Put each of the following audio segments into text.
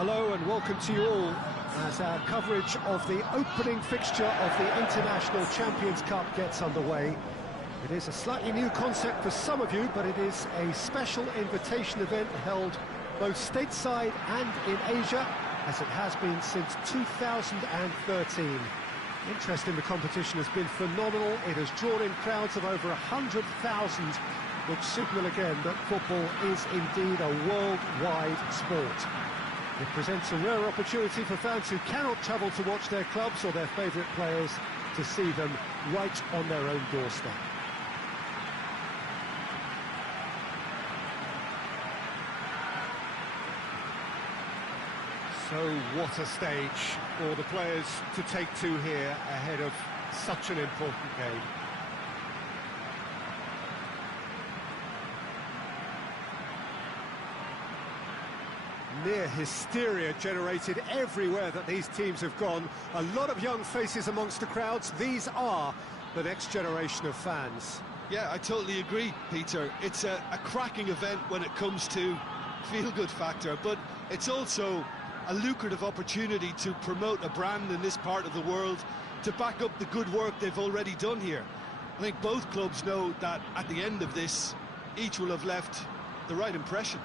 Hello and welcome to you all as our coverage of the opening fixture of the International Champions Cup gets underway. It is a slightly new concept for some of you, but it is a special invitation event held both stateside and in Asia, as it has been since 2013. Interest in the competition has been phenomenal. It has drawn in crowds of over 100,000, which signal again that football is indeed a worldwide sport. It presents a rare opportunity for fans who cannot travel to watch their clubs or their favourite players to see them right on their own doorstep. So what a stage for the players to take to here ahead of such an important game. Near hysteria generated everywhere that these teams have gone. A lot of young faces amongst the crowds. These are the next generation of fans. Yeah, I totally agree, Peter. It's a cracking event when it comes to feel-good factor, but it's also a lucrative opportunity to promote a brand in this part of the world, to back up the good work they've already done here. I think both clubs know that at the end of this, each will have left the right impression.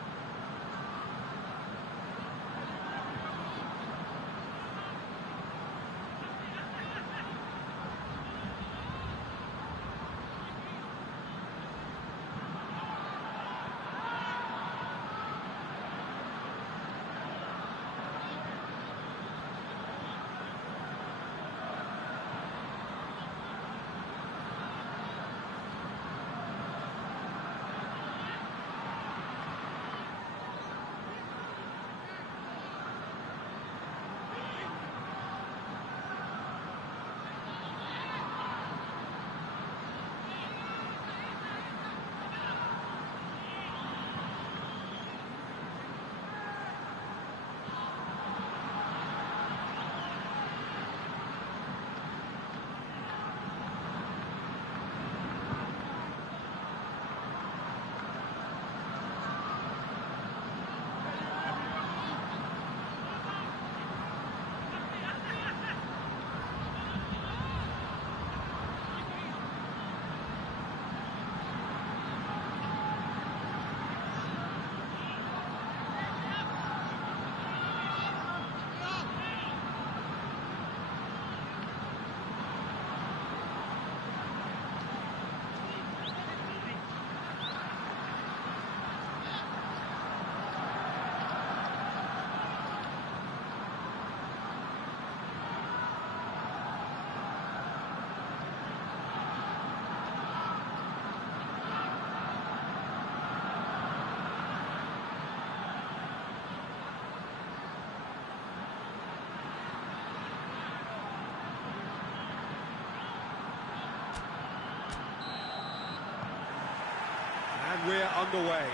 And we're underway.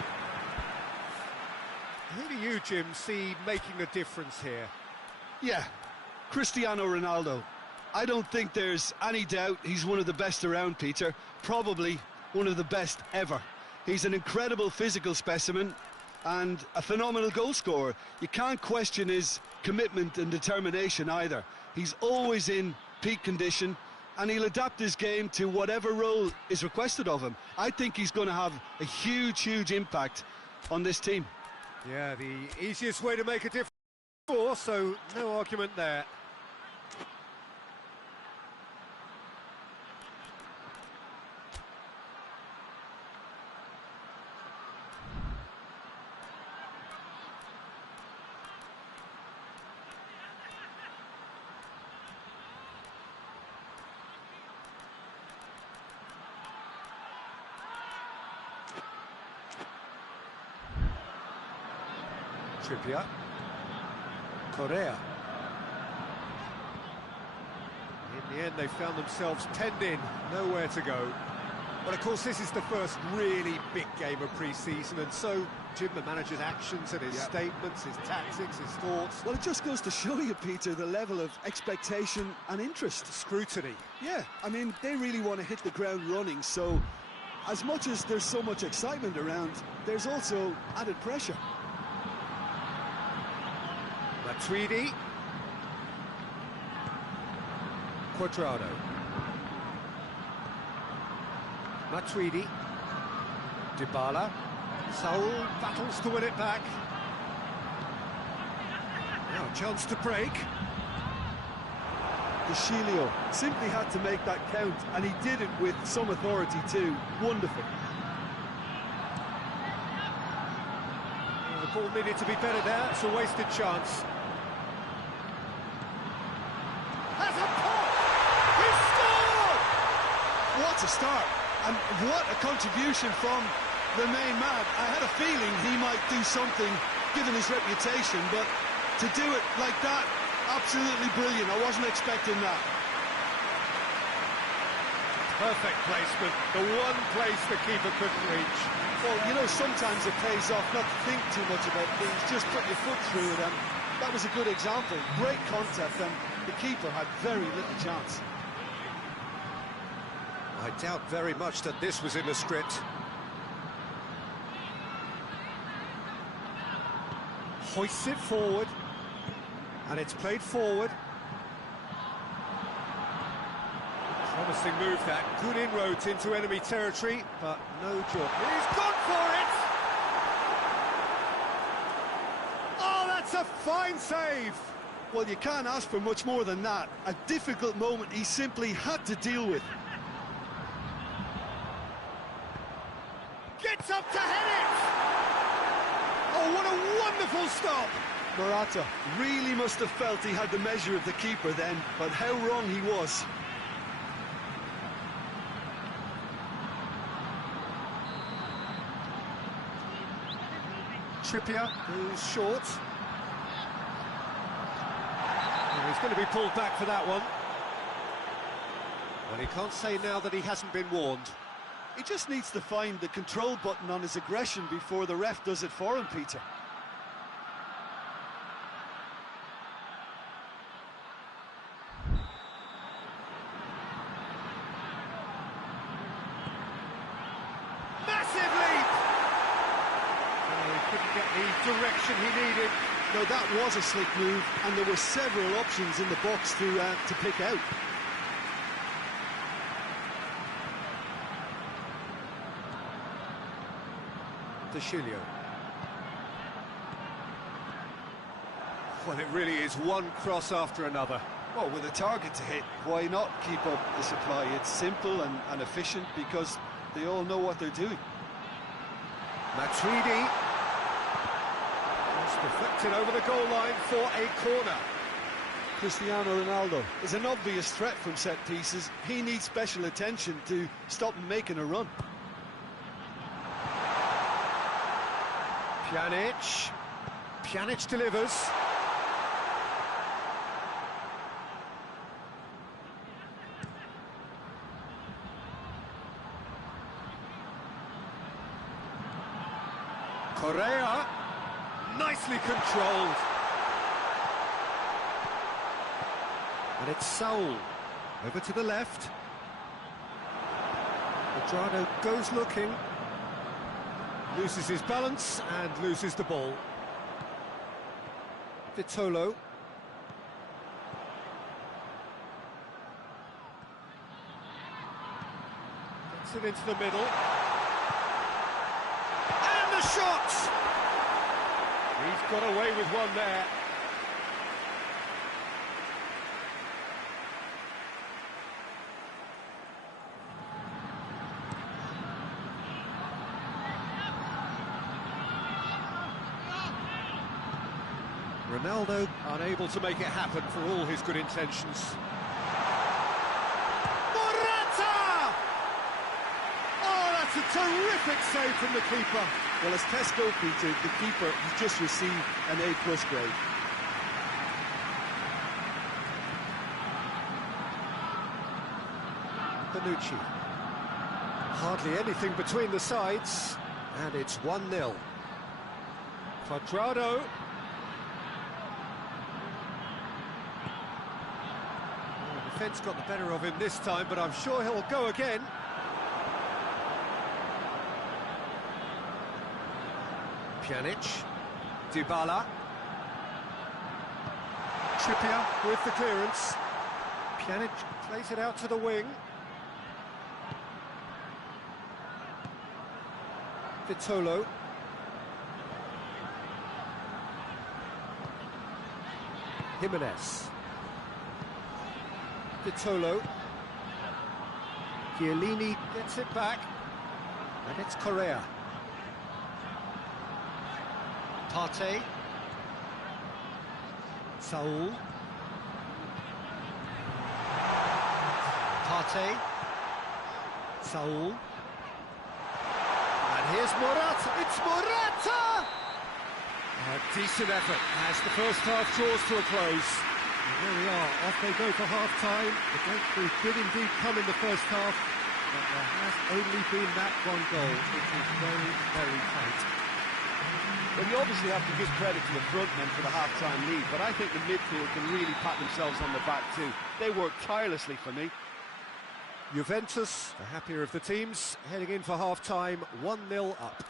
Who do you, Jim, see making a difference here? Yeah, Cristiano Ronaldo. I don't think there's any doubt he's one of the best around, Peter. Probably one of the best ever. He's an incredible physical specimen and a phenomenal goal scorer. You can't question his commitment and determination either. He's always in peak condition, and he'll adapt his game to whatever role is requested of him. I think he's going to have a huge impact on this team. Yeah, the easiest way to make a difference, so no argument there. Trippier, Correa. In the end, they found themselves penned in, nowhere to go. But of course, this is the first really big game of pre-season, and so, Jim, the manager's actions and his statements, his tactics, his thoughts. Well, it just goes to show you, Peter, the level of expectation and interest. Scrutiny. Yeah, I mean, they really want to hit the ground running, so as much as there's so much excitement around, there's also added pressure. Matuidi. Cuadrado. Matuidi. Dybala. Saul battles to win it back. Now a chance to break. seriA simply had to make that count, and he did it with some authority too. Wonderful. The ball needed to be better there. It's a wasted chance. Has a pop! He scored! What a start, and what a contribution from the main man. I had a feeling he might do something, given his reputation, but to do it like that, absolutely brilliant. I wasn't expecting that. Perfect placement, the one place the keeper couldn't reach. Well, you know, sometimes it pays off not to think too much about things, just put your foot through it, and that was a good example. Great contact, and the keeper had very little chance. I doubt very much that this was in the script. Hoists it forward, and it's played forward. Promising move that, good inroads into enemy territory, but no joy. He's gone for it! Oh, that's a fine save! Well, you can't ask for much more than that. A difficult moment he simply had to deal with. Gets up to head it! Oh, what a wonderful stop! Morata really must have felt he had the measure of the keeper then, but how wrong he was. Trippier, who's short. And he's going to be pulled back for that one. Well, he can't say now that he hasn't been warned. He just needs to find the control button on his aggression before the ref does it for him, Peter. Massive leap! Oh, he couldn't get the direction he needed. No, that was a slick move, and there were several options in the box to pick out. seriA. Well, it really is one cross after another. Well, with a target to hit, why not keep up the supply? It's simple and efficient because they all know what they're doing. Matuidi. It's deflected over the goal line for a corner. Cristiano Ronaldo is an obvious threat from set pieces. He needs special attention to stop him making a run. Pjanic delivers. Correa, nicely controlled. And it's Saul, over to the left. Cuadrado goes looking. Loses his balance and loses the ball. Vitolo. Gets it into the middle. And the shot! He's got away with one there. Ronaldo unable to make it happen for all his good intentions. Morata! Oh, that's a terrific save from the keeper. Well, as tests go, Peter, the keeper has just received an A+ grade. Bonucci. Hardly anything between the sides, and it's 1-0. Cuadrado. Defence got the better of him this time, but I'm sure he'll go again. Pjanic. Dybala. Trippier with the clearance. Pjanic plays it out to the wing. Vitolo. Jimenez. Vitolo. Chiellini gets it back. And it's Correa. Partey. Saul. Partey. Saul. And here's Morata. It's Morata! A decent effort as the first half draws to a close. And there we are, off they go for half-time. The breakthrough did indeed come in the first half, but there has only been that one goal, which is very, very tight. Well, you obviously have to give credit to the front men for the half-time lead, but I think the midfield can really pat themselves on the back too. They worked tirelessly for me. Juventus, the happier of the teams, heading in for half-time, 1-0 up.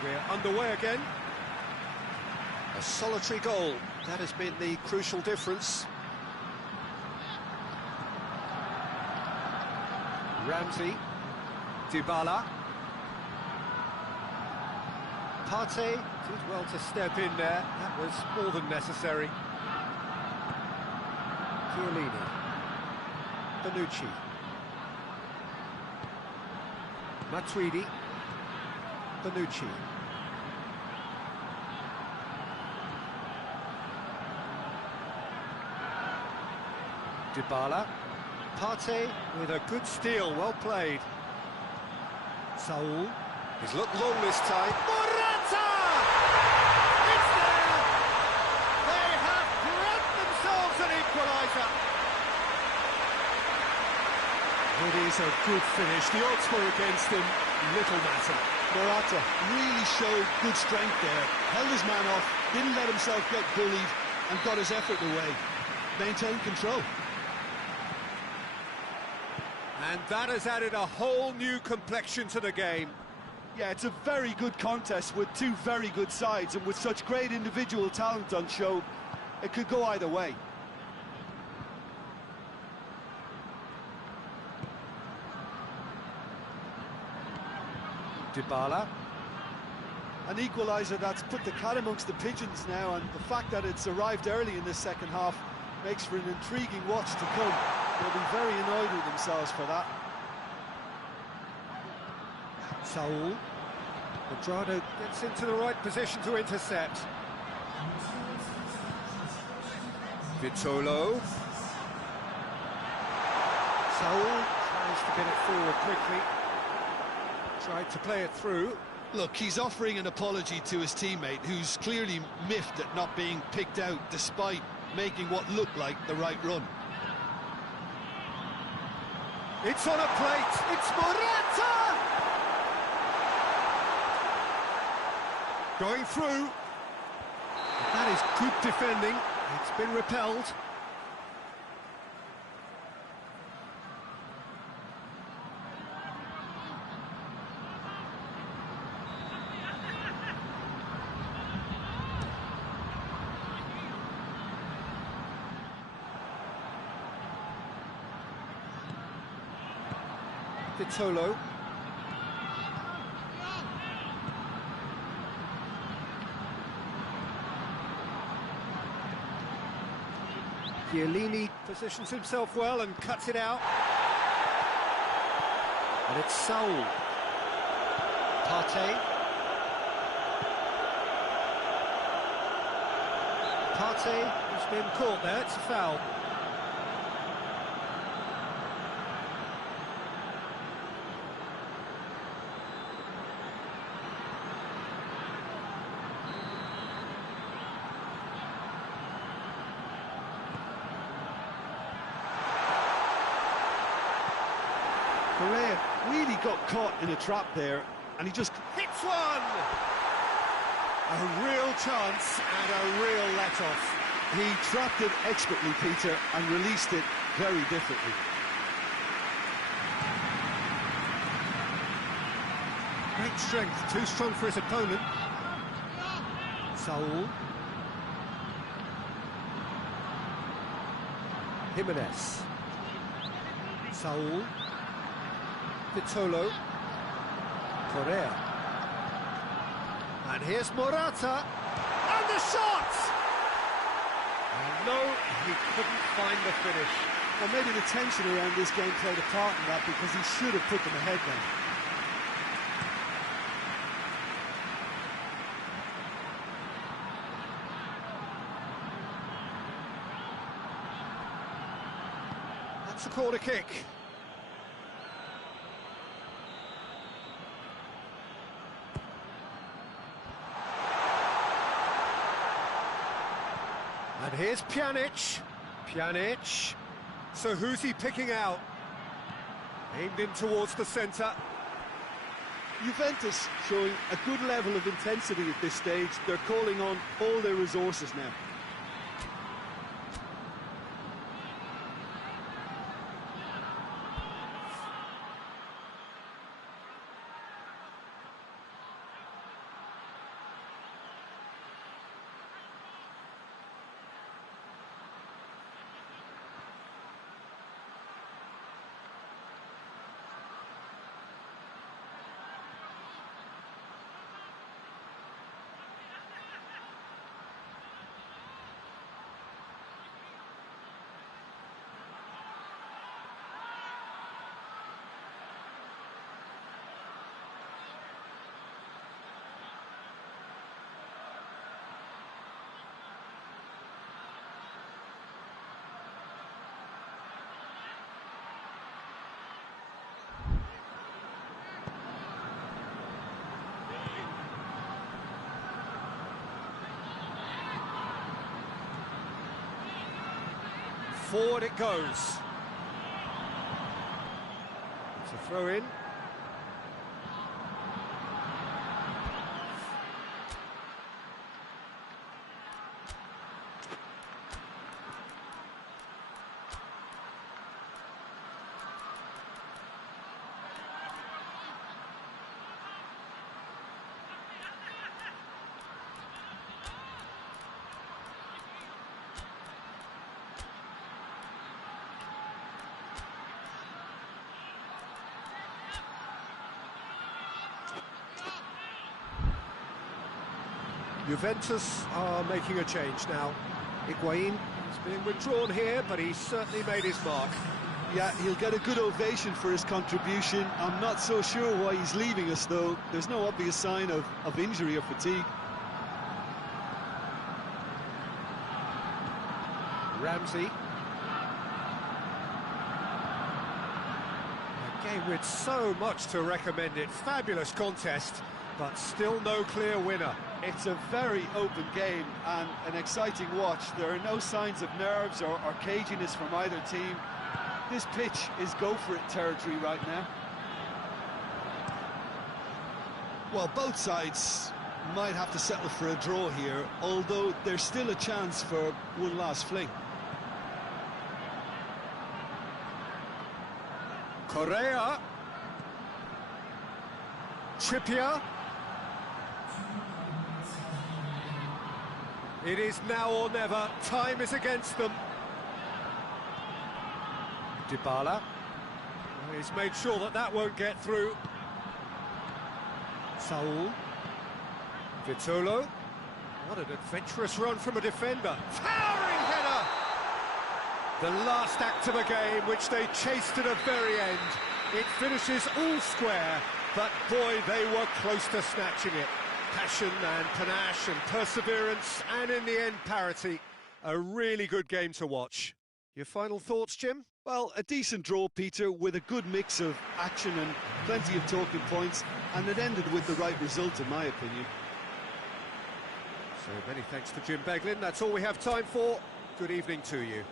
We're underway again. A solitary goal, that has been the crucial difference. Ramsey, Dybala. Partey did well to step in there, that was more than necessary. Chiellini, Bonucci, Matuidi, Bonucci. Dybala. Partey with a good steal, well played. Saul. He's looked long this time. Morata! It's there! They have grabbed themselves an equaliser. It is a good finish. The odds were against him. Little matter. Morata really showed good strength there. Held his man off, didn't let himself get bullied, and got his effort away. Maintained control. And that has added a whole new complexion to the game. Yeah, it's a very good contest with two very good sides, and with such great individual talent on show, it could go either way. Dybala. An equaliser that's put the cat amongst the pigeons now, and the fact that it's arrived early in this second half makes for an intriguing watch to come. They'll be very annoyed with themselves for that. Saul. Quadrado gets into the right position to intercept. Vitolo. Saul tries to get it forward quickly. Tried to play it through. Look, he's offering an apology to his teammate, who's clearly miffed at not being picked out despite making what looked like the right run. It's on a plate, it's Morata! Going through. That is good defending, it's been repelled. Vitolo. Chiellini positions himself well and cuts it out. And it's Saul. Partey. Partey has been caught there, it's a foul. Correa really got caught in a trap there, and he just Hits one! A real chance and a real let-off. he trapped it expertly, Peter, and released it very differently. Great strength, too strong for his opponent. Saul. Jimenez. Saul. Vitolo. Correa. And here's Morata. And the shot! And no, he couldn't find the finish. Well, maybe the tension around this game played a part in that, because he should have put them ahead then. That's a corner kick. And here's Pjanic. Pjanic. So who's he picking out? Aimed in towards the centre. Juventus showing a good level of intensity at this stage. They're calling on all their resources now. Forward it goes. It's a throw in. Juventus are making a change now. Higuain is being withdrawn here, but he's certainly made his mark. Yeah, he'll get a good ovation for his contribution. I'm not so sure why he's leaving us, though. There's no obvious sign of injury or fatigue. Ramsey. A game with so much to recommend it. Fabulous contest, but still no clear winner. It's a very open game and an exciting watch. There are no signs of nerves or caginess from either team. This pitch is go-for-it territory right now. Well, both sides might have to settle for a draw here, although there's still a chance for one last fling. Correa. Trippier. It is now or never. Time is against them. Dybala. He's made sure that that won't get through. Saul. Vitolo. What an adventurous run from a defender. Towering header! The last act of a game which they chased to the very end. It finishes all square, but boy, they were close to snatching it. Passion and panache and perseverance, and in the end, parity. A really good game to watch. Your final thoughts, Jim? Well, a decent draw, Peter, with a good mix of action and plenty of talking points, and it ended with the right result, in my opinion. So many thanks to Jim Beglin. That's all we have time for. Good evening to you.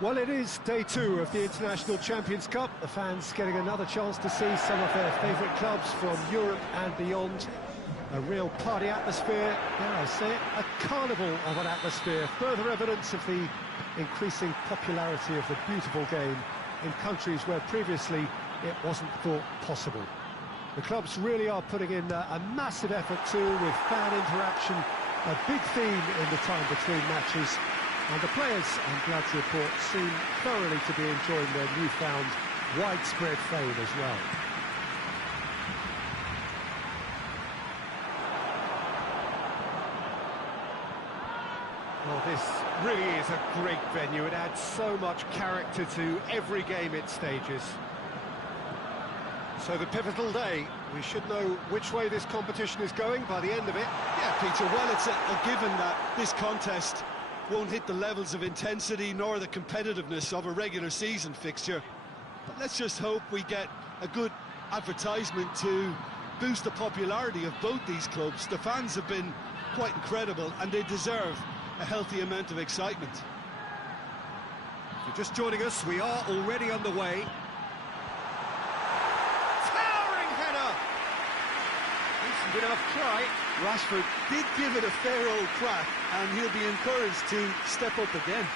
Well, it is day 2 of the International Champions Cup. The fans getting another chance to see some of their favourite clubs from Europe and beyond. A real party atmosphere, dare I say it, a carnival of an atmosphere. Further evidence of the increasing popularity of the beautiful game in countries where previously it wasn't thought possible. The clubs really are putting in a massive effort too, with fan interaction, a big theme in the time between matches. And the players, I'm glad to report, seem thoroughly to be enjoying their newfound widespread fame as well. Well, this really is a great venue. It adds so much character to every game it stages. So the pivotal day, we should know which way this competition is going by the end of it. Yeah, Peter, well, it's a given that this contest won't hit the levels of intensity nor the competitiveness of a regular season fixture. But let's just hope we get a good advertisement to boost the popularity of both these clubs. The fans have been quite incredible and they deserve a healthy amount of excitement. If you're just joining us, we are already underway. Towering header! Decent enough try. Rashford did give it a fair old crack, and he'll be encouraged to step up again.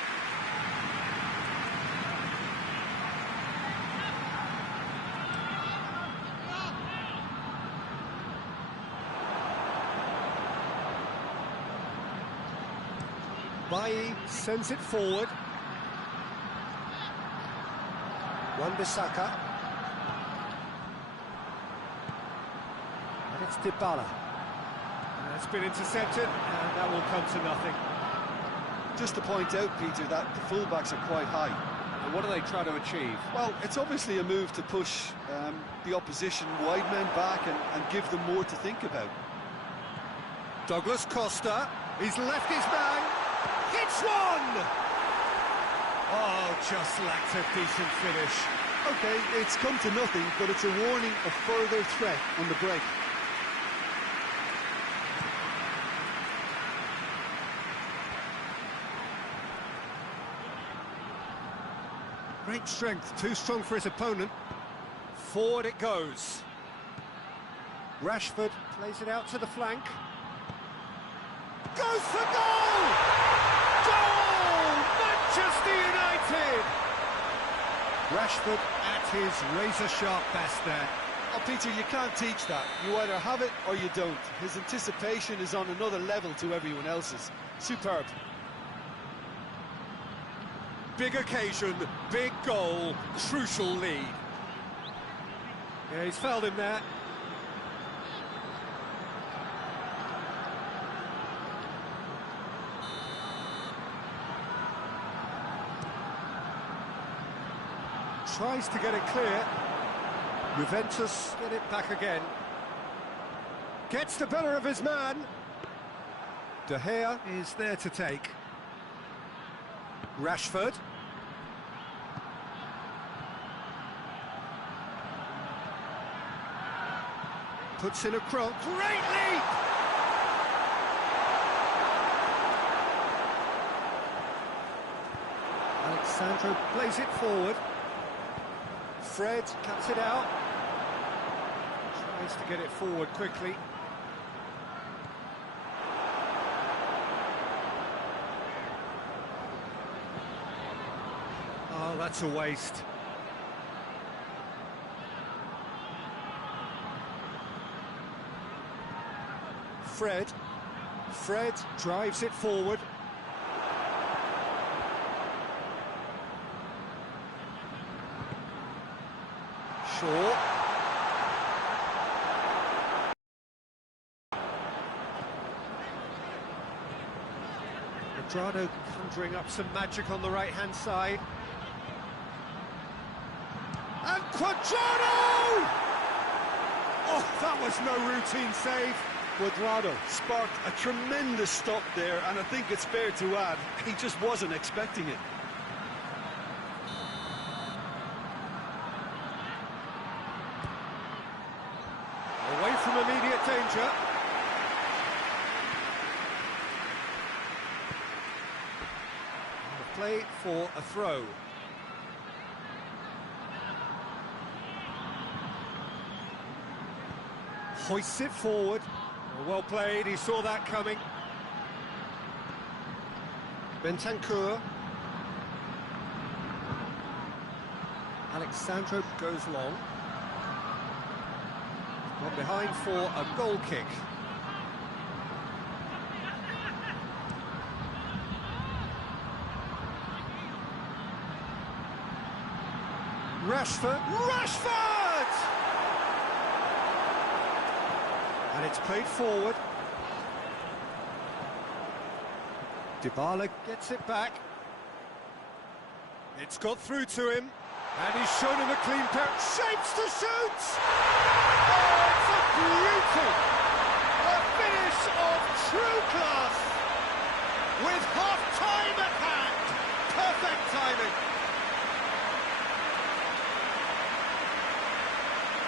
Bailly sends it forward. Wan-Bissaka. And it's Dybala. It's been intercepted, and that will come to nothing. Just to point out, Peter, that the fullbacks are quite high. And what do they try to achieve? Well, it's obviously a move to push the opposition wide men back and give them more to think about. Douglas Costa, he's left his man, hits one! Oh, just lacked a decent finish. OK, it's come to nothing, but it's a warning of further threat on the break. Great strength, too strong for his opponent. Forward it goes. Rashford plays it out to the flank. Goes for goal! Goal! Manchester United! Rashford at his razor-sharp best there. Oh, Peter, you can't teach that. You either have it or you don't. His anticipation is on another level to everyone else's. Superb. Big occasion, big goal, crucial lead. Yeah, he's fouled him there. Tries to get it clear. Juventus get it back again. Gets the better of his man. De Gea is there to take. Rashford. Puts in a cross. Great leap! Alexandro plays it forward. Fred cuts it out. Tries to get it forward quickly. Oh, that's a waste. Fred drives it forward. Shaw. Quadrado conjuring up some magic on the right-hand side. And Quadrado! Oh, that was no routine save. Quadrado sparked a tremendous stop there, and I think it's fair to add, he just wasn't expecting it. Away from immediate danger. A play for a throw. Hoists it forward. Well played, he saw that coming. Bentancur. Alexandro goes long. Gone behind for a goal kick. Rashford! And it's played forward. Dybala gets it back. It's got through to him. And he's shown him a clean pair. Shapes to shoot! Oh, it's a beauty! A finish of true class! With half-time at hand. Perfect timing.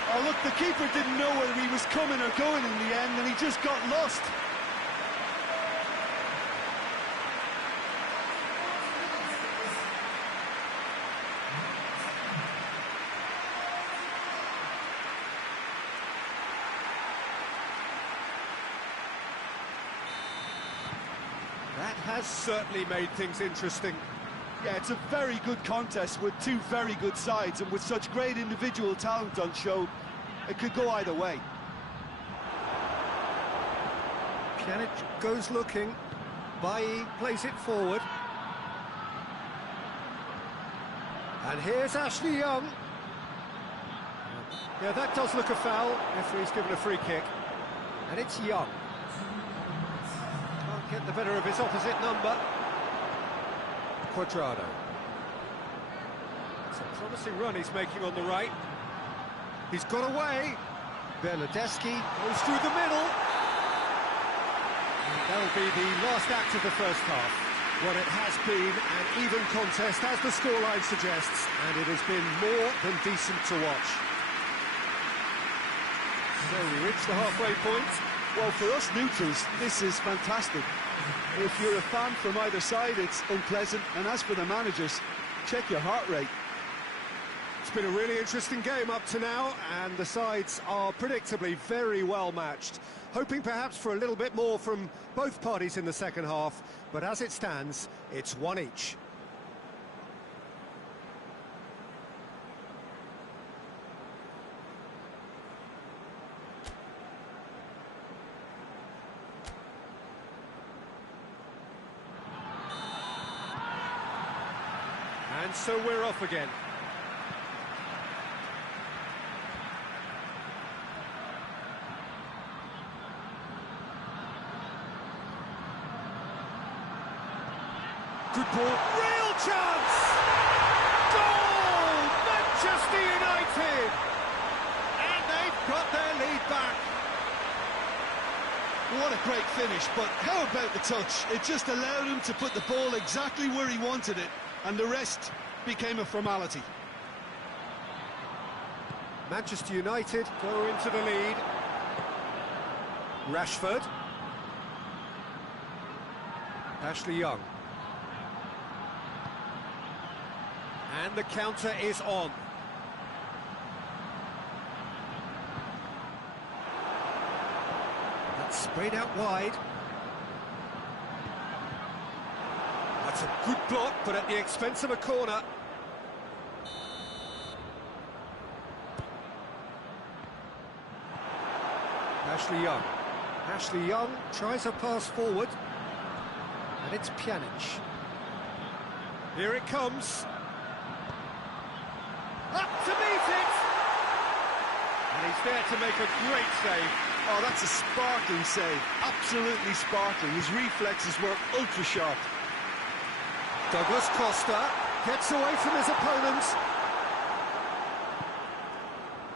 Oh, look, the keeper didn't know whether he was coming or going in the end, and he just got lost. That has certainly made things interesting. Yeah, it's a very good contest with two very good sides, and with such great individual talent on show, it could go either way. Pjanic goes looking. Bailly plays it forward. And here's Ashley Young. Yeah, that does look a foul. Referee's given a free kick. And it's Young. Can't get the better of his opposite number. Quadrado. It's a promising run he's making on the right. He's got away. Bernardeschi goes through the middle. And that'll be the last act of the first half. Well, it has been an even contest, as the scoreline suggests, and it has been more than decent to watch. So we reach the halfway point. Well, for us neutrals, this is fantastic. If you're a fan from either side, it's unpleasant. And as for the managers, check your heart rate. It's been a really interesting game up to now, and the sides are predictably very well matched. Hoping perhaps for a little bit more from both parties in the second half, but as it stands, it's one each. And so we're off again. Good ball, real chance! Goal! Manchester United! And they've got their lead back. What a great finish, but how about the touch? It just allowed him to put the ball exactly where he wanted it, and the rest became a formality. Manchester United go into the lead. Rashford. Ashley Young. And the counter is on. That's sprayed out wide. That's a good block, but at the expense of a corner. Ashley Young. Ashley Young tries a pass forward. And it's Pjanic. Here it comes. Up to meet it! And he's there to make a great save. Oh, that's a sparkling save. Absolutely sparkling. His reflexes were ultra-sharp. Douglas Costa gets away from his opponents.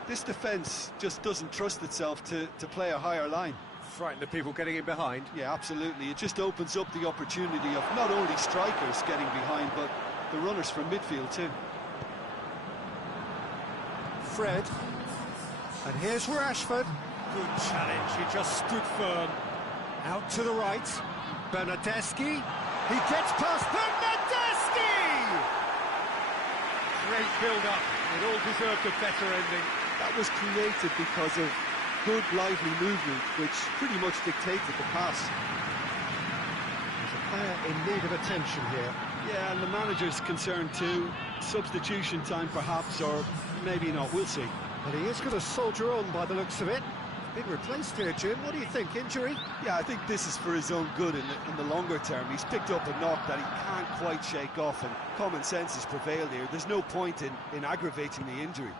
This defence just doesn't trust itself to play a higher line. Frighten the people getting in behind. Yeah, absolutely. It just opens up the opportunity of not only strikers getting behind, but the runners from midfield too. Fred. And here's Rashford. Good challenge, he just stood firm. Out to the right. Bernardeschi. He gets past Bernardeschi! Great build-up. It all deserved a better ending. That was created because of good, lively movement, which pretty much dictated the pass. There's a player in need of attention here. Yeah, and the manager's concerned too. Substitution time perhaps, or maybe not, we'll see. But he is going to soldier on by the looks of it. Been replaced here, Jim. What do you think? Injury? Yeah, I think this is for his own good in the longer term. He's picked up a knock that he can't quite shake off, and common sense has prevailed here. There's no point in aggravating the injury.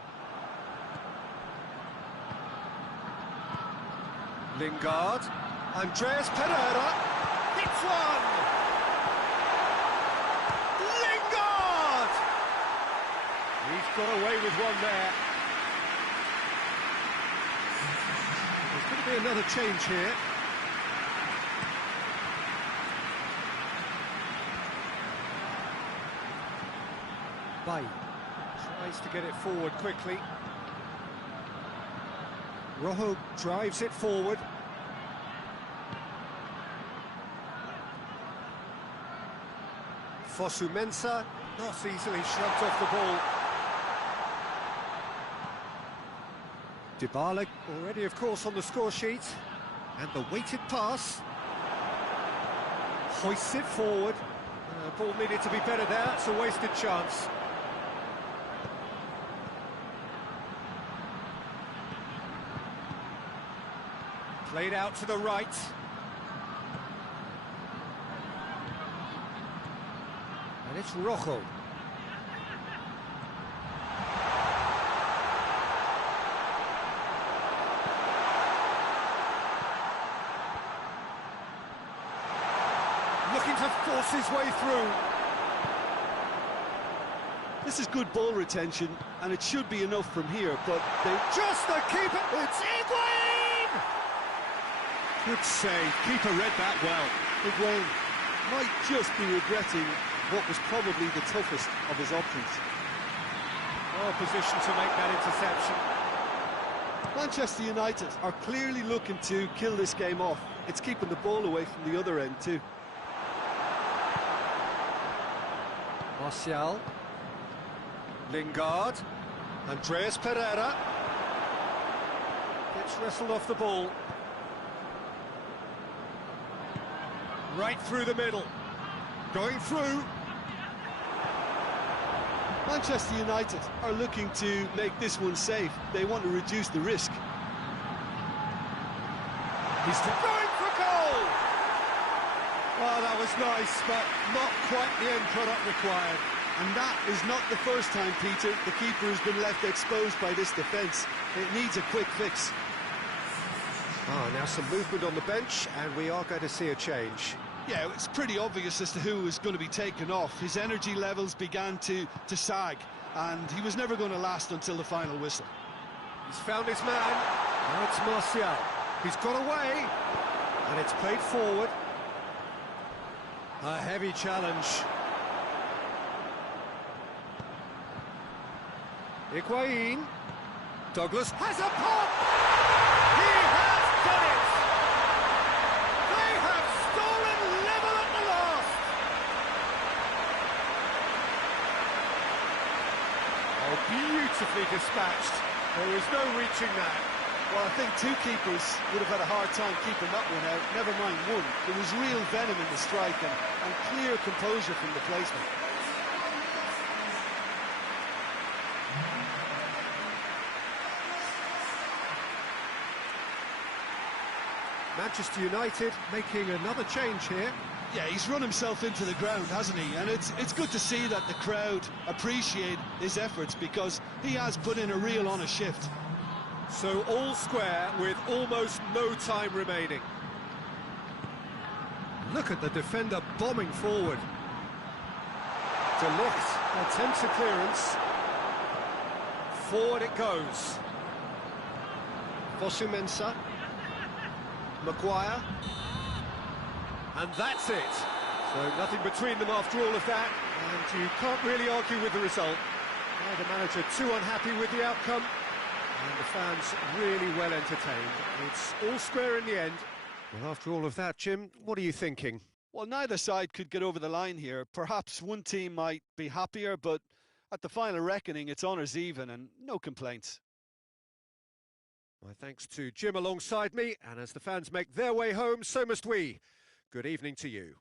Lingard. Andreas Pereira. Hits one! Lingard! He's got away with one there. There's going to be another change here. Bay tries to get it forward quickly. Rojo drives it forward. Fosu Mensah not easily shrugged off the ball. Dybala already, of course, on the score sheet. And the weighted pass. Hoists it forward. Ball needed to be better there. It's a wasted chance. Played out to the right. And it's Rojo. Looking to force his way through. This is good ball retention, and it should be enough from here, but they... Just the keeper! It's Higuain! Good save. Keeper read that well. Higuain might just be regretting what was probably the toughest of his options. Well positioned to make that interception. Manchester United are clearly looking to kill this game off. It's keeping the ball away from the other end too. Martial. Lingard. Andreas Pereira. Gets wrestled off the ball. Right through the middle. Going through. Manchester United are looking to make this one safe. They want to reduce the risk. He's going for goal! Well, that was nice, but not quite the end product required. And that is not the first time, Peter, the keeper has been left exposed by this defence. It needs a quick fix. Now some movement on the bench, and we are going to see a change. Yeah, it's pretty obvious as to who was going to be taken off. His energy levels began to sag, and he was never going to last until the final whistle. He's found his man. Now it's Martial. He's got away, and it's played forward. A heavy challenge. Higuain. Douglas has a pop! He has done it! They have stolen level at the last! Oh, beautifully dispatched. There was no reaching that. Well, I think two keepers would have had a hard time keeping that one out, never mind one. There was real venom in the strike and clear composure from the placement. Manchester United making another change here. Yeah, he's run himself into the ground, hasn't he? And it's good to see that the crowd appreciate his efforts because he has put in a real honest shift. So all square with almost no time remaining. Look at the defender bombing forward. De Ligt attempts a clearance. Forward it goes. Fosu-Mensah. Maguire. And that's it. So nothing between them after all of that, and you can't really argue with the result. Now the manager too unhappy with the outcome, and the fans really well entertained. It's all square in the end. Well, after all of that, Jim, what are you thinking? Well, neither side could get over the line here. Perhaps one team might be happier, but at the final reckoning, it's honours even and no complaints. My thanks to Jim alongside me, and as the fans make their way home, so must we. Good evening to you.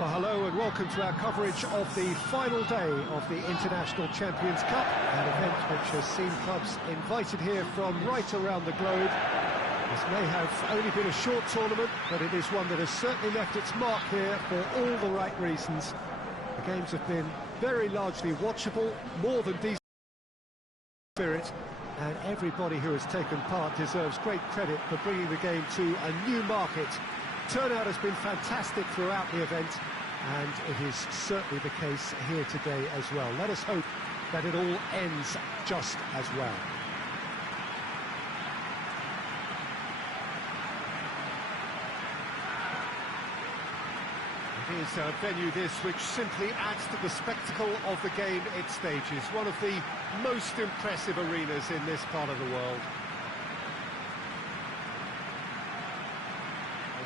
Well, hello and welcome to our coverage of the final day of the International Champions Cup, an event which has seen clubs invited here from right around the globe. This may have only been a short tournament, but it is one that has certainly left its mark here for all the right reasons. The games have been very largely watchable, more than decent spirit, and everybody who has taken part deserves great credit for bringing the game to a new market. Turnout has been fantastic throughout the event, and it is certainly the case here today as well. Let us hope that it all ends just as well. It is a venue this which simply adds to the spectacle of the game it stages. One of the most impressive arenas in this part of the world.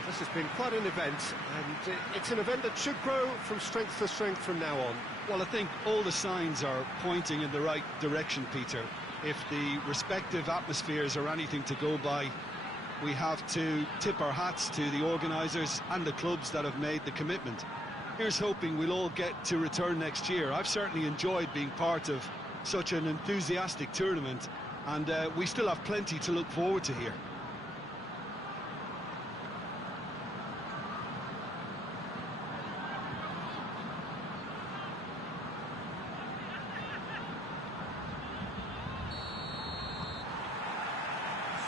This has been quite an event, and it's an event that should grow from strength to strength from now on. Well, I think all the signs are pointing in the right direction, Peter. If the respective atmospheres are anything to go by, we have to tip our hats to the organisers and the clubs that have made the commitment. Here's hoping we'll all get to return next year. I've certainly enjoyed being part of such an enthusiastic tournament, and we still have plenty to look forward to here.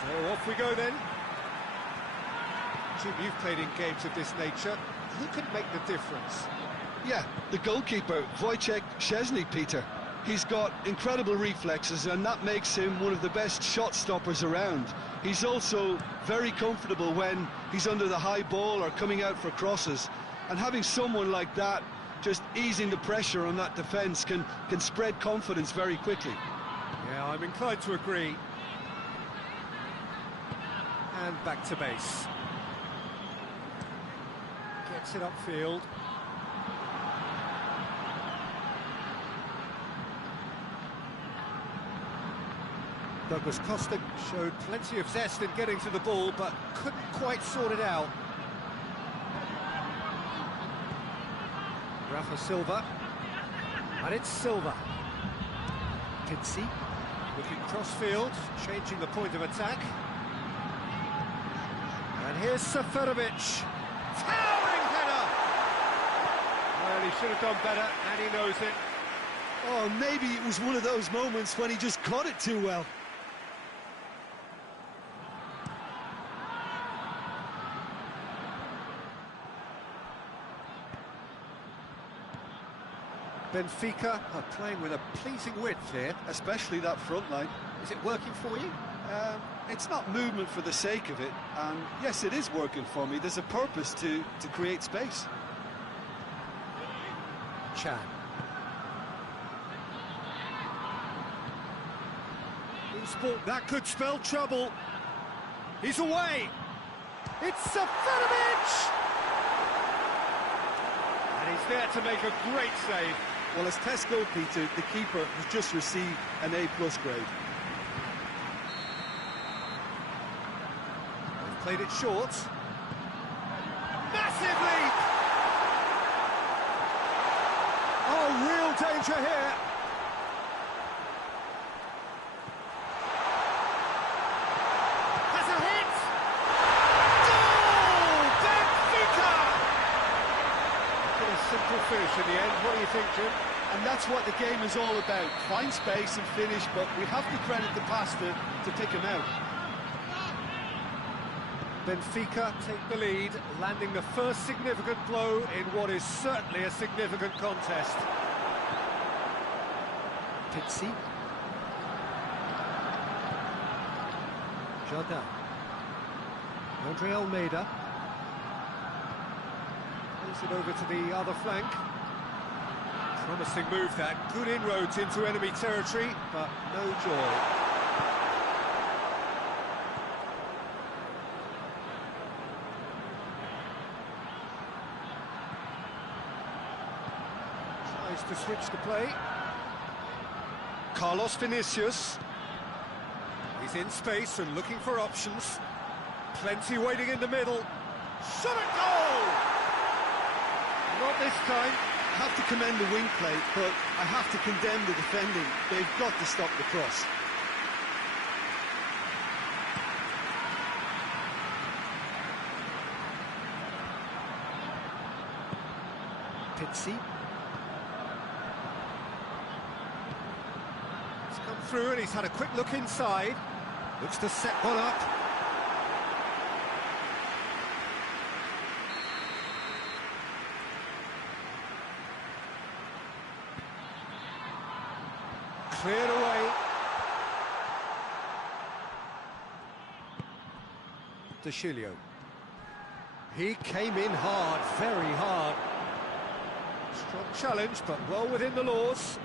So off we go then. Jim, you've played in games of this nature. Who can make the difference? Yeah, the goalkeeper, Wojciech Szczesny, Peter. He's got incredible reflexes, and that makes him one of the best shot stoppers around. He's also very comfortable when he's under the high ball or coming out for crosses. And having someone like that just easing the pressure on that defence can spread confidence very quickly. Yeah, I'm inclined to agree. And back to base. Gets it upfield. Douglas Costa showed plenty of zest in getting to the ball, but couldn't quite sort it out. Rafa Silva. And it's Silva. Pizzi. Looking cross-field, changing the point of attack. And here's Seferovic. Towering header! Well, he should have done better, and he knows it. Oh, maybe it was one of those moments when he just caught it too well. Benfica are playing with a pleasing width here. Especially that front line. Is it working for you? It's not movement for the sake of it, and yes, it is working for me. There's a purpose to create space. Chan. Loose ball. That could spell trouble. He's away. It's Seferovic! And he's there to make a great save. Well, as test goalkeeper, the keeper has just received an A+ grade. Played it short. Massive leap! Oh, real danger here. Has a hit! Goal! Benfica! A simple finish in the end. What do you think, Jim? And that's what the game is all about. Find space and finish, but we have to credit the pass to pick him out. Benfica take the lead, landing the first significant blow in what is certainly a significant contest. Pizzi. Jardin. Andre Almeida. Plays it over to the other flank. Promising move that. Good inroads into enemy territory, but no joy. To switch the play. Carlos Vinicius. He's in space and looking for options. Plenty waiting in the middle. Shot at goal! Not this time. I have to commend the wing play, but I have to condemn the defending. They've got to stop the cross. Pitsy. He's come through and he's had a quick look inside. Looks to set one up. Cleared away. Decilio. He came in hard, very hard. Strong challenge, but well within the laws.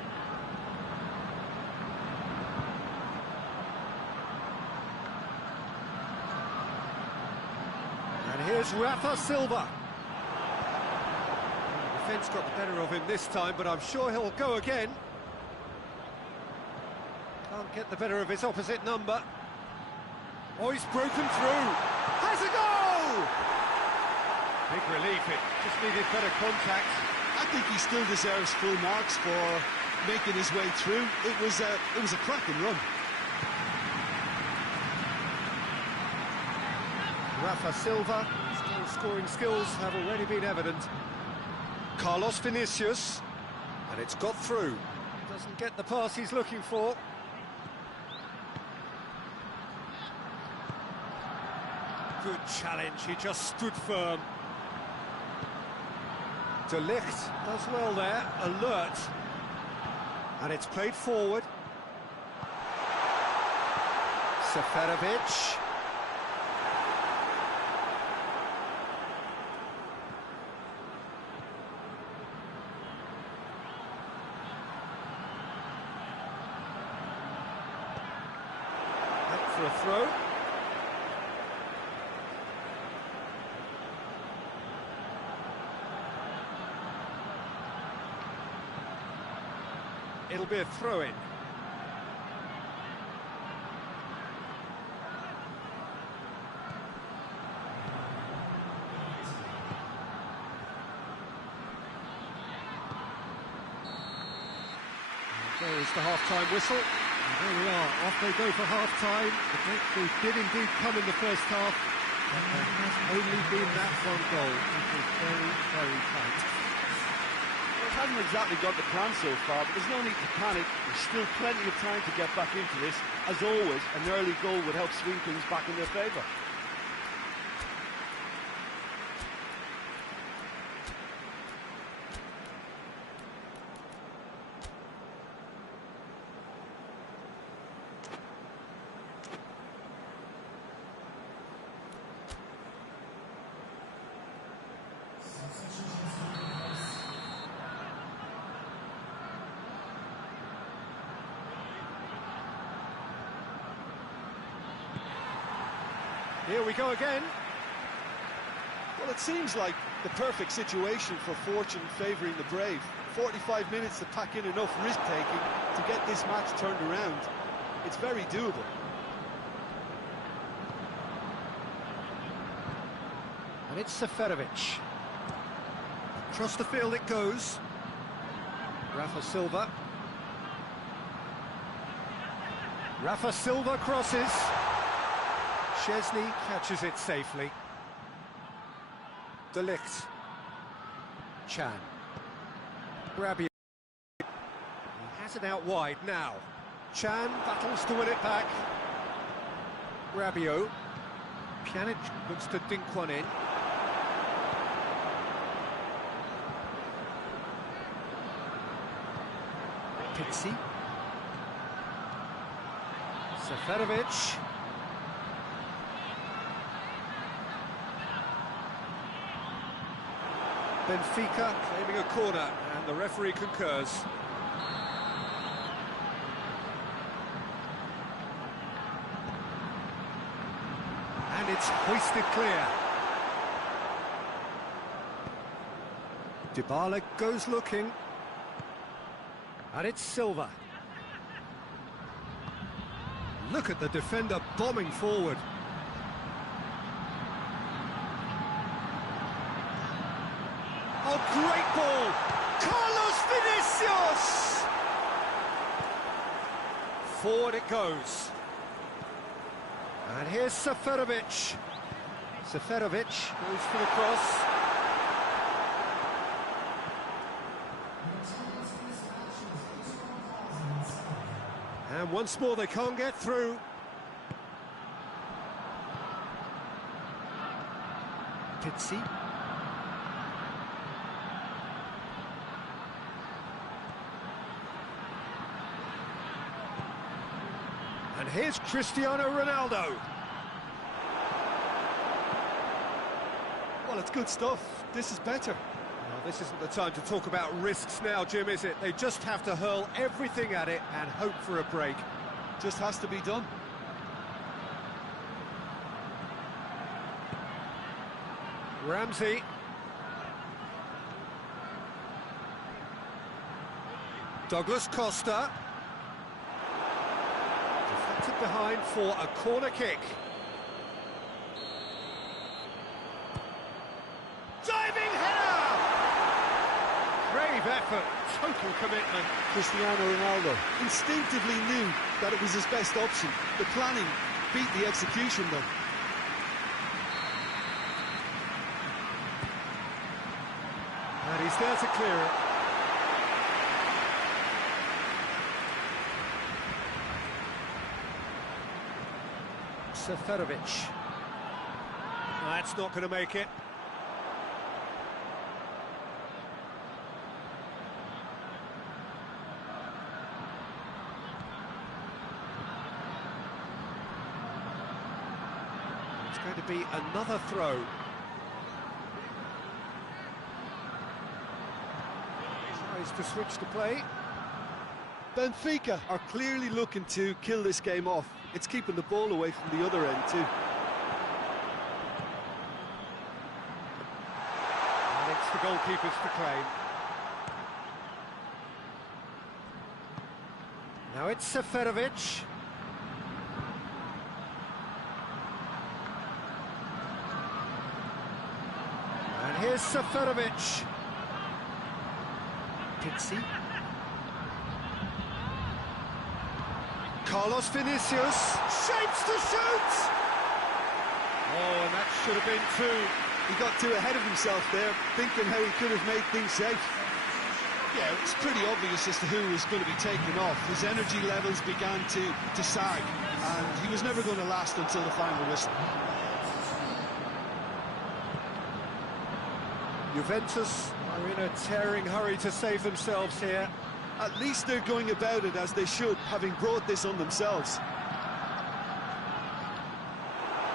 And here's Rafa Silva. Defence got the better of him this time, but I'm sure he'll go again. Can't get the better of his opposite number. Oh, he's broken through. Has a goal! Big relief, it just needed better contact. I think he still deserves full marks for making his way through. It was a cracking run. Rafa Silva, his scoring skills have already been evident. Carlos Vinicius, and it's got through. Doesn't get the pass he's looking for. Good challenge, he just stood firm. De Ligt does well there, alert. And it's played forward. Seferovic. Up for a throw. It'll be a throw-in. There is the half-time whistle. And there we are, off they go for half-time. The breakthrough did indeed come in the first half, and there has only been that one goal. It was very, very tight. Hasn't exactly got the plan so far, but there's no need to panic. There's still plenty of time to get back into this. As always, an early goal would help swing things back in their favour. Here we go again. Well, it seems like the perfect situation for fortune favouring the brave. 45 minutes to pack in enough risk-taking to get this match turned around. It's very doable. And it's Seferovic. Across the field it goes. Rafa Silva. Rafa Silva crosses. Szczesny catches it safely. De Ligt. Chan. Rabiot. He has it out wide now. Chan battles to win it back. Rabiot. Pjanic looks to dink one in. Pitsy. Seferovic. Benfica claiming a corner, and the referee concurs. And it's hoisted clear. Dybala goes looking. And it's Silva. Look at the defender bombing forward. Oh, great ball! Carlos Vinicius! Forward it goes. And here's Seferovic. Seferovic goes for the cross. And once more they can't get through. Pizzi. And here's Cristiano Ronaldo. Well, it's good stuff. This is better. Well, this isn't the time to talk about risks now, Jim, is it? They just have to hurl everything at it and hope for a break. Just has to be done. Ramsey. Douglas Costa. Deflected behind for a corner kick. Diving header! Brave effort, total commitment. Cristiano Ronaldo instinctively knew that it was his best option. The planning beat the execution, though. And he's there to clear it. Seferovic. That's not going to make it. It's going to be another throw. Tries to switch the play. Benfica are clearly looking to kill this game off. It's keeping the ball away from the other end too. And it's the goalkeeper's to claim. Now it's Seferovic. And here's Seferovic. Pizzi. Carlos Vinicius shapes to shoot! Oh, and that should have been two. He got too ahead of himself there, thinking how he could have made things safe. Yeah, it's pretty obvious as to who was going to be taken off. His energy levels began to sag, and he was never going to last until the final whistle. Juventus are in a tearing hurry to save themselves here. At least they're going about it as they should, having brought this on themselves.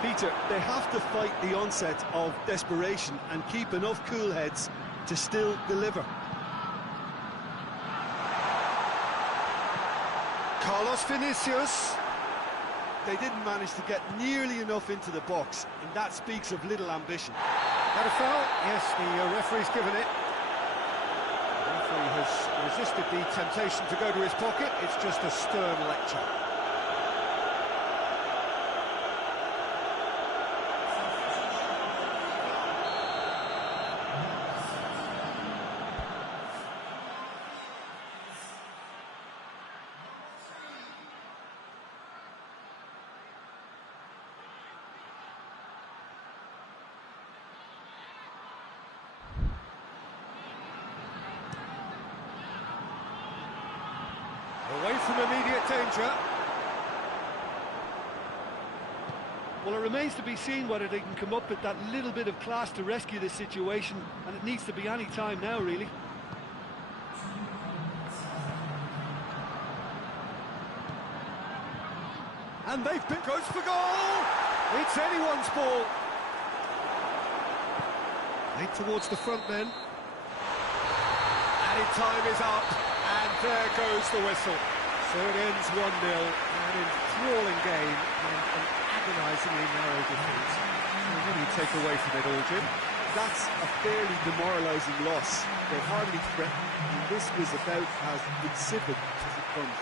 Peter, they have to fight the onset of desperation and keep enough cool heads to still deliver. Carlos Vinicius. They didn't manage to get nearly enough into the box, and that speaks of little ambition. That a foul? Yes, the referee's given it. The referee has resisted the temptation to go to his pocket. It's just a stern lecture. Away from immediate danger. Well, it remains to be seen whether they can come up with that little bit of class to rescue this situation, and it needs to be any time now, really. And they've been goes for goal! It's anyone's ball. Eight towards the front men. Added time is up, and there goes the whistle. So it ends 1-0, an enthralling game and an agonisingly narrow defeat. So what do you take away from it all, Jim? That's a fairly demoralising loss. They hardly threatened, and this was about as insipid as it comes.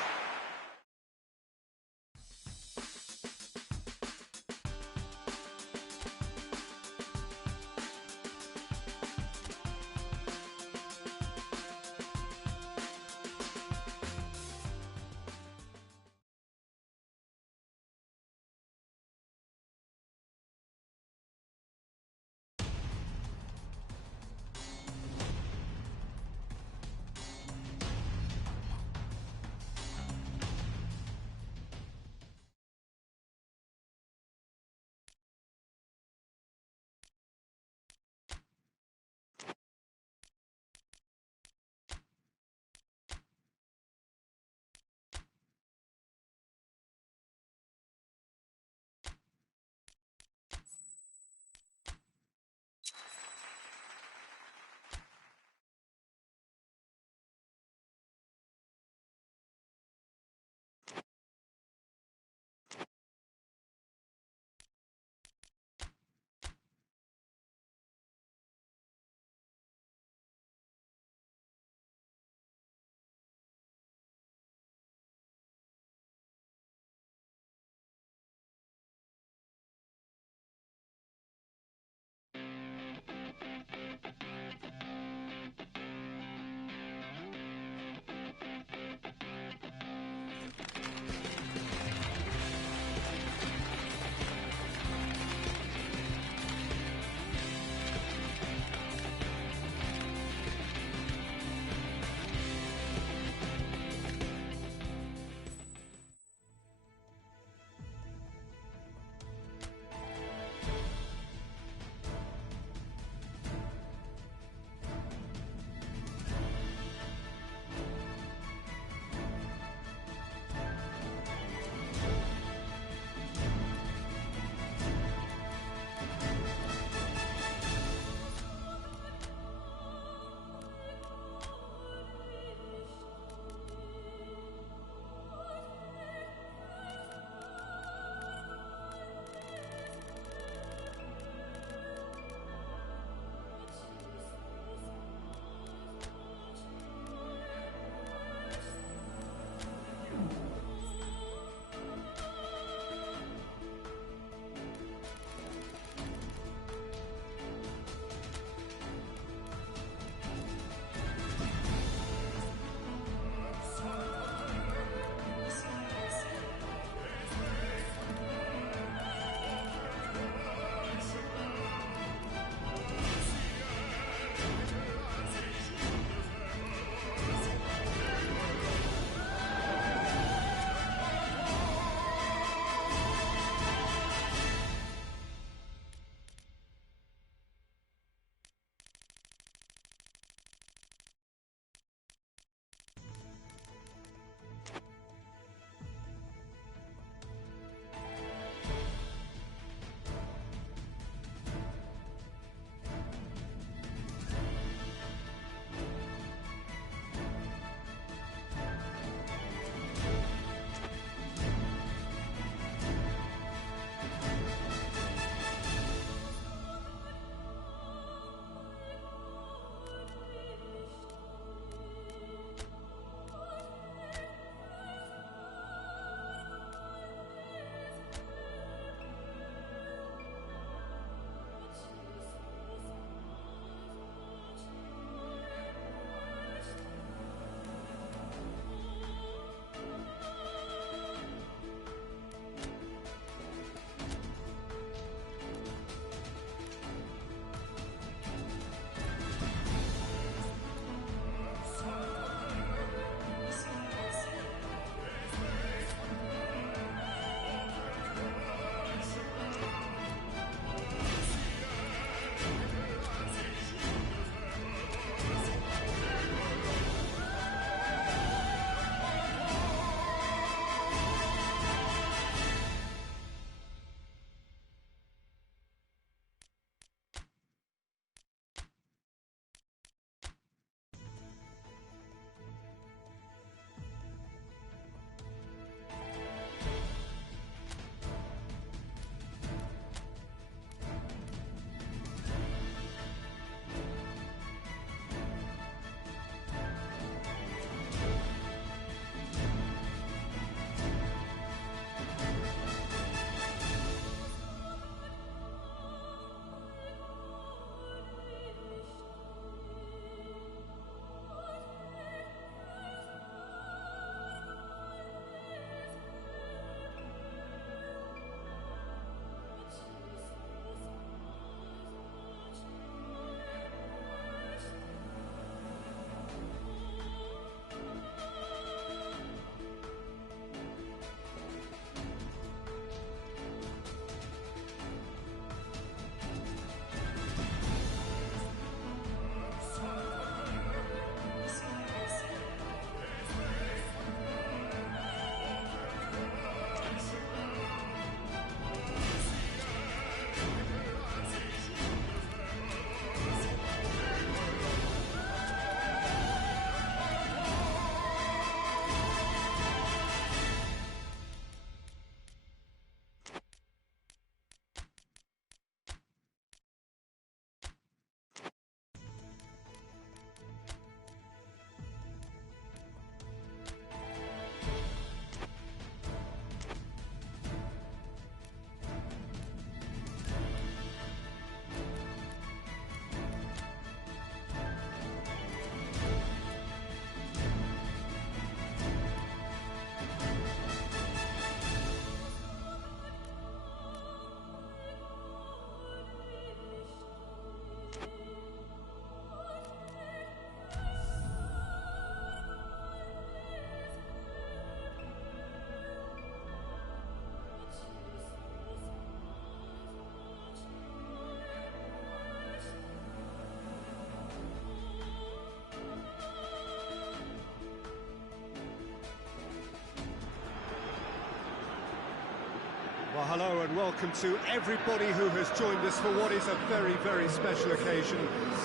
Well, hello and welcome to everybody who has joined us for what is a very, very special occasion.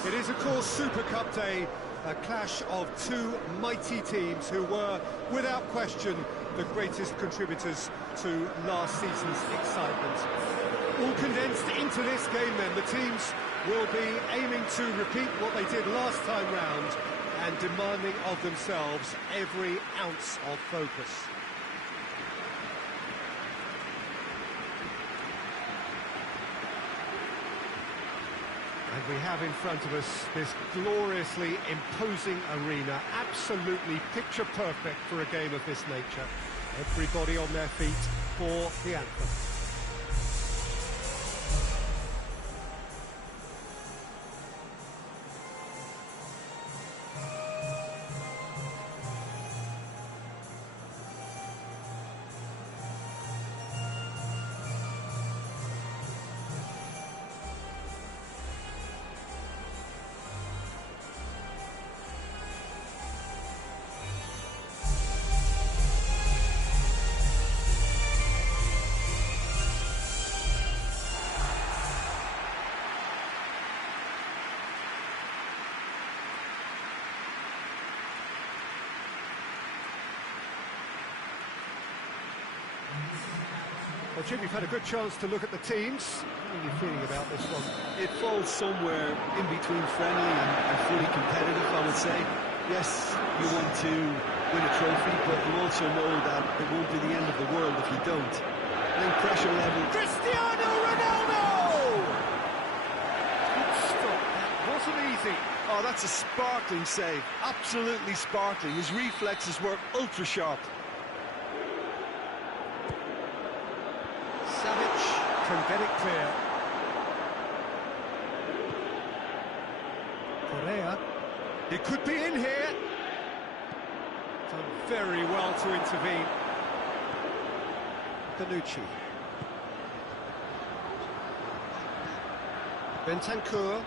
It is, of course, Super Cup Day, a clash of two mighty teams who were, without question, the greatest contributors to last season's excitement. All condensed into this game then, the teams will be aiming to repeat what they did last time round and demanding of themselves every ounce of focus. And we have in front of us this gloriously imposing arena, absolutely picture perfect for a game of this nature. Everybody on their feet for the anthem. Well, Jim, you've had a good chance to look at the teams. How are you feeling about this one? It falls somewhere in between friendly and fully competitive, I would say. Yes, you want to win a trophy, but you also know that it won't be the end of the world if you don't. I think pressure level... Cristiano Ronaldo! Good stop, that wasn't easy. Oh, that's a sparkling save, absolutely sparkling. His reflexes were ultra-sharp. Can get it clear. Correa. He could be in here. Done very well to intervene. Bonucci. Bentancur.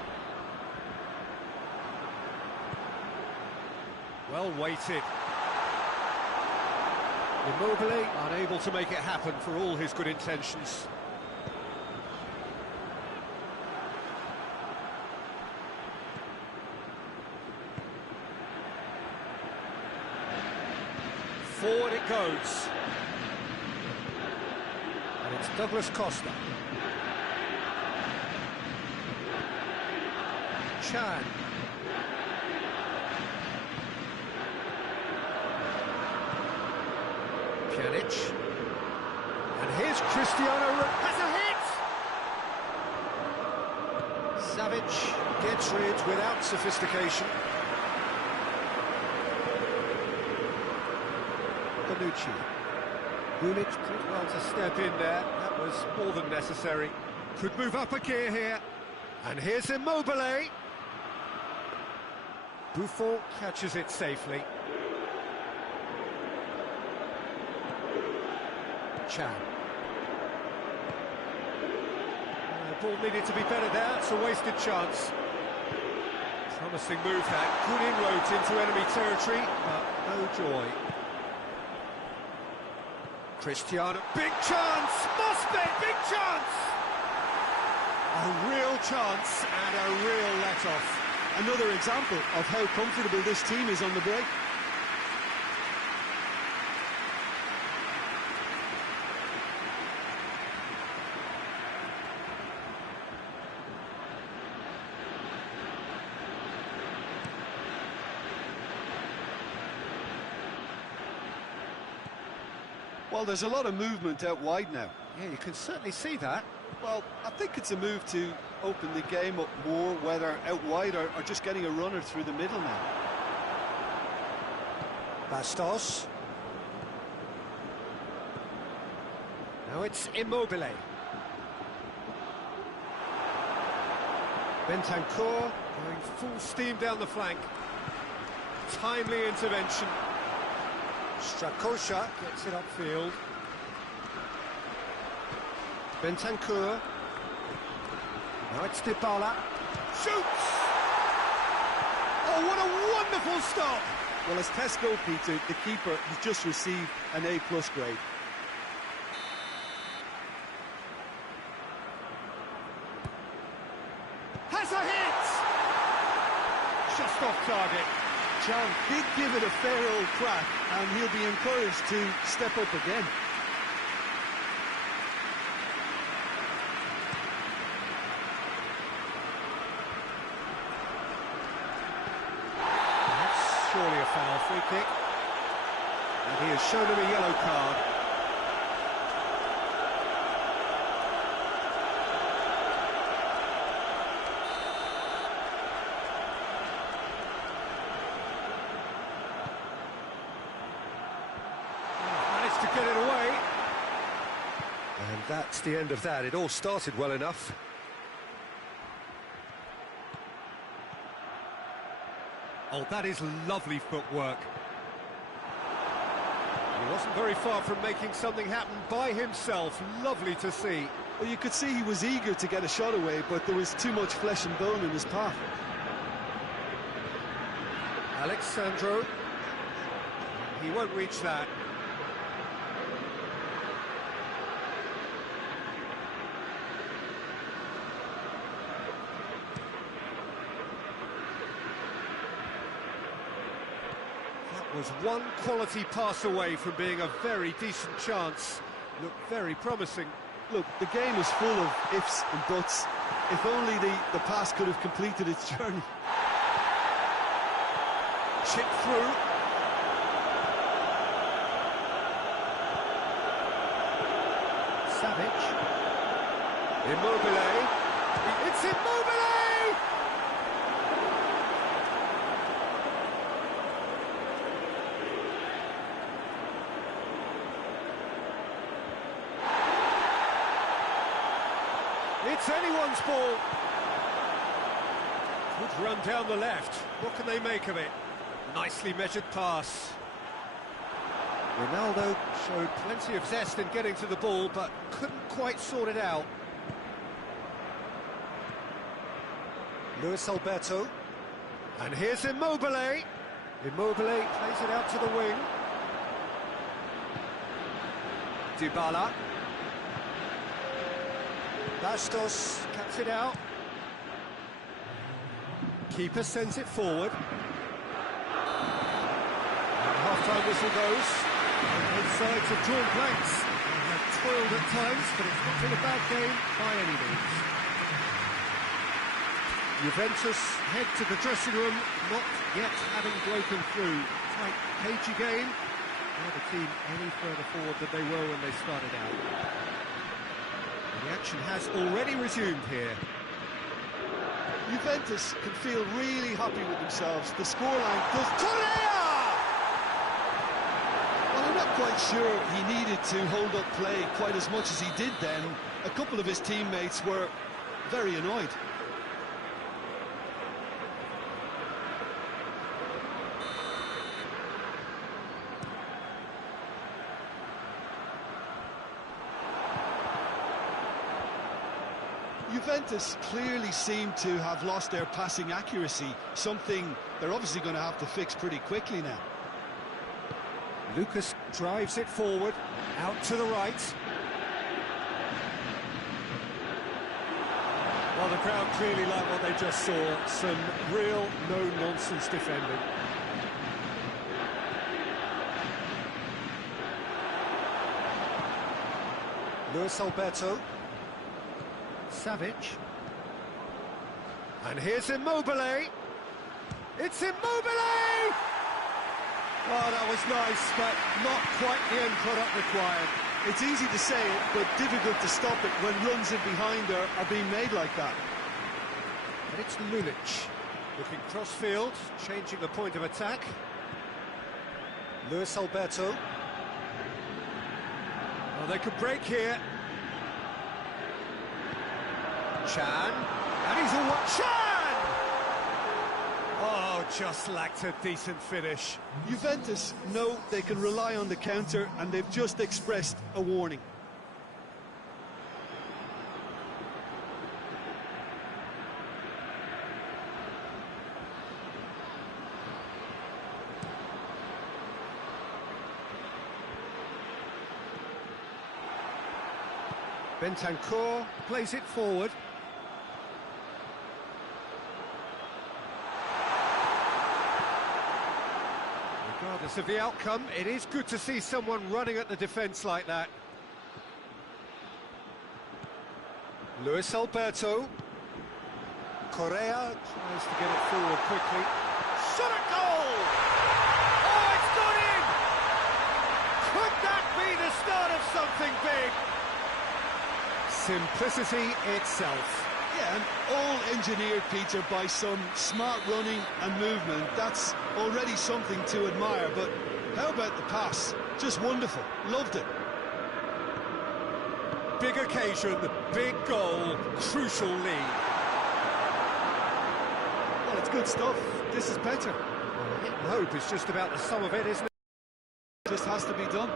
Well weighted. Immobile unable to make it happen for all his good intentions. Forward it goes. And it's Douglas Costa. Chan. Pjanic. And here's Cristiano. Has a hit! Savage gets rid without sophistication. Bonucci. Bunic did well to step in there. That was more than necessary. Could move up a gear here. And here's Immobile. Buffon catches it safely. Chan. The ball needed to be better there. It's a wasted chance. Promising move that. Good inroads into enemy territory, but no joy. Cristiano, big chance, must be, big chance! A real chance and a real let-off. Another example of how comfortable this team is on the break. Well, there's a lot of movement out wide now. Yeah, you can certainly see that. Well, I think it's a move to open the game up more, whether out wide or just getting a runner through the middle now. Bastos. Now it's Immobile. Bentancur going full steam down the flank. Timely intervention. Strakosha gets it upfield. Bentancur. Now it's Dybala. Shoots! Oh, what a wonderful stop! Well, as test goalkeeper, the keeper has just received an A+ grade. target. John did give it a fair old crack, and he'll be encouraged to step up again. That's surely a foul. Free kick. And he has shown him a yellow card. To get it away. And that's the end of that. It all started well enough. Oh, that is lovely footwork. He wasn't very far from making something happen by himself. Lovely to see. Well, you could see he was eager to get a shot away, but there was too much flesh and bone in his path. Alexandro. He won't reach that. Was one quality pass away from being a very decent chance. Looked very promising. Look, the game is full of ifs and buts. If only the pass could have completed its journey. Chip through. Savic. Immobile. It's Immobile! It's anyone's ball. Good run down the left. What can they make of it? Nicely measured pass. Ronaldo showed plenty of zest in getting to the ball, but couldn't quite sort it out. Luis Alberto. And here's Immobile. Immobile plays it out to the wing. Dybala. Bastos cuts it out. Keeper sends it forward. And half-time whistle goes. Both sides have drawn blanks. They have toiled at times, but it's not been a bad game by any means. Juventus head to the dressing room, not yet having broken through. Tight, cagey game. Neither team any further forward than they were when they started out. The action has already resumed here. Juventus can feel really happy with themselves. The scoreline does... Correa! Well, I'm not quite sure he needed to hold up play quite as much as he did then. A couple of his teammates were very annoyed. Juventus clearly seem to have lost their passing accuracy, something they're obviously going to have to fix pretty quickly now. Lucas drives it forward, out to the right. Well, the crowd clearly like what they just saw. Some real no-nonsense defending. Luis Alberto. Savic. And here's Immobile. It's Immobile! Oh, that was nice, but not quite the end product required. It's easy to say it, but difficult to stop it when runs in behind are being made like that. And it's Lulic, looking cross-field, changing the point of attack. Luis Alberto. Oh, they could break here. Chan, and he's all Chan! Oh, just lacked a decent finish. Juventus know they can rely on the counter, and they've just expressed a warning. Bentancur plays it forward. Regardless of the outcome, it is good to see someone running at the defence like that. Luis Alberto. Correa tries to get it forward quickly. Shot at goal! Oh, it's gone in! Could that be the start of something big? Simplicity itself. Yeah, and all engineered, Peter, by some smart running and movement. That's already something to admire, but how about the pass? Just wonderful. Loved it. Big occasion, big goal, crucial lead. Well, it's good stuff. This is better. Hit and hope is just about the sum of it, isn't it? Just has to be done.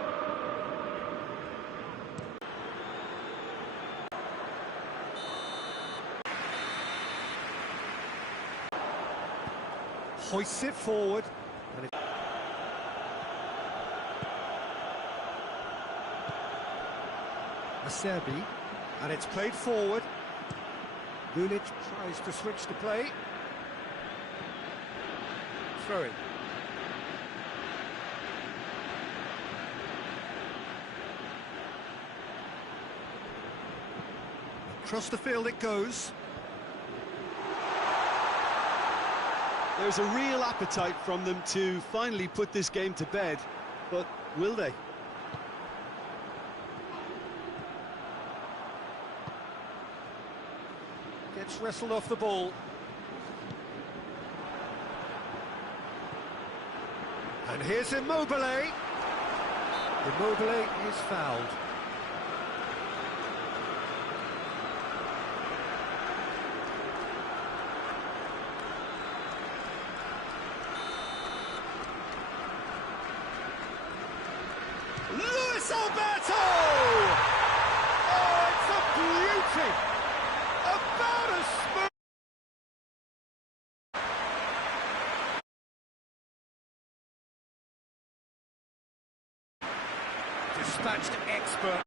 Hoists it forward. And Acerbi, and it's played forward. Lulic tries to switch the play. Throw it. Across the field it goes. There's a real appetite from them to finally put this game to bed, but will they? Gets wrestled off the ball. And here's Immobile. Immobile is fouled. Luis Alberto! Oh, it's a beauty! About as smooth... Dispatched expert.